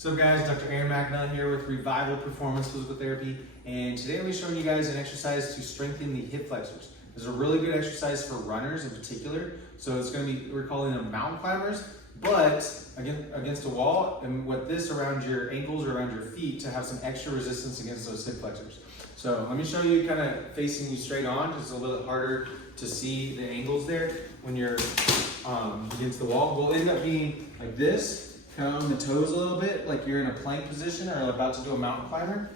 So guys, Dr. Aaron McNutt here with Revival Performance Physical Therapy, and today I'm going to be showing you guys an exercise to strengthen the hip flexors. This is a really good exercise for runners in particular. So it's going to be, we're calling them mountain climbers, but against a wall, and with this around your ankles or around your feet to have some extra resistance against those hip flexors. So let me show you kind of facing you straight on, just a little harder to see the angles there when you're against the wall. We'll end up being like this, kind of on the toes a little bit, like you're in a plank position or about to do a mountain climber.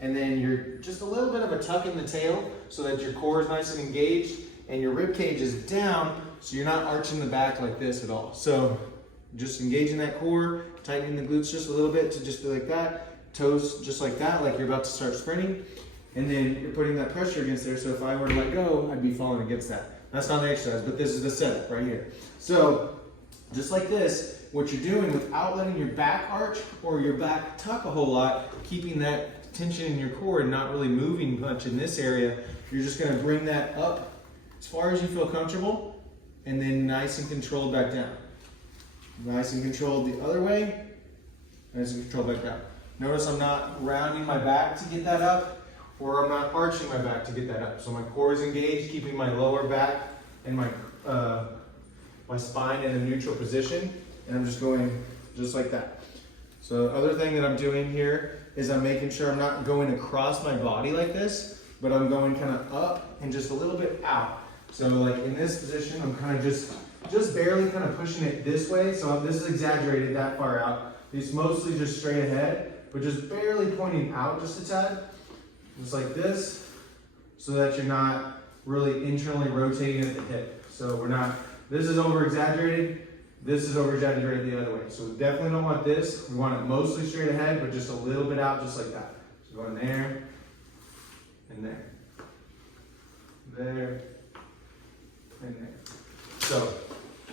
And then you're just a little bit of a tuck in the tail so that your core is nice and engaged and your rib cage is down so you're not arching the back like this at all. So just engaging that core, tightening the glutes just a little bit to just be like that, toes just like that, like you're about to start sprinting. And then you're putting that pressure against there, so if I were to let go, I'd be falling against that. That's not the exercise, but this is the setup right here. So just like this, what you're doing without letting your back arch or your back tuck a whole lot, keeping that tension in your core and not really moving much in this area, you're just gonna bring that up as far as you feel comfortable and then nice and controlled back down. Nice and controlled the other way, nice and controlled back down. Notice I'm not rounding my back to get that up, or I'm not arching my back to get that up. So my core is engaged, keeping my lower back and my spine in a neutral position, and I'm just going just like that. So the other thing that I'm doing here is I'm making sure I'm not going across my body like this, but I'm going kind of up and just a little bit out. So like in this position, I'm kind of just barely kind of pushing it this way. So this is exaggerated that far out. It's mostly just straight ahead, but just barely pointing out just a tad. Just like this, so that you're not really internally rotating at the hip. So we're not, this is over exaggerated, this is over exaggerated the other way. So we definitely don't want this. We want it mostly straight ahead, but just a little bit out, just like that. So going there, and there, there, and there. So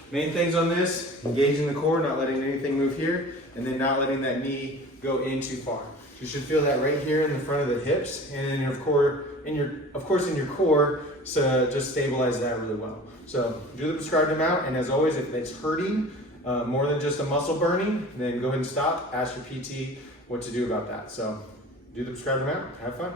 main things on this, engaging the core, not letting anything move here, and then not letting that knee go in too far. You should feel that right here in the front of the hips, and in your core, in your core, so just stabilize that really well. So do the prescribed amount, and as always, if it's hurting more than just a muscle burning, then go ahead and stop. Ask your PT what to do about that. So do the prescribed amount. Have fun.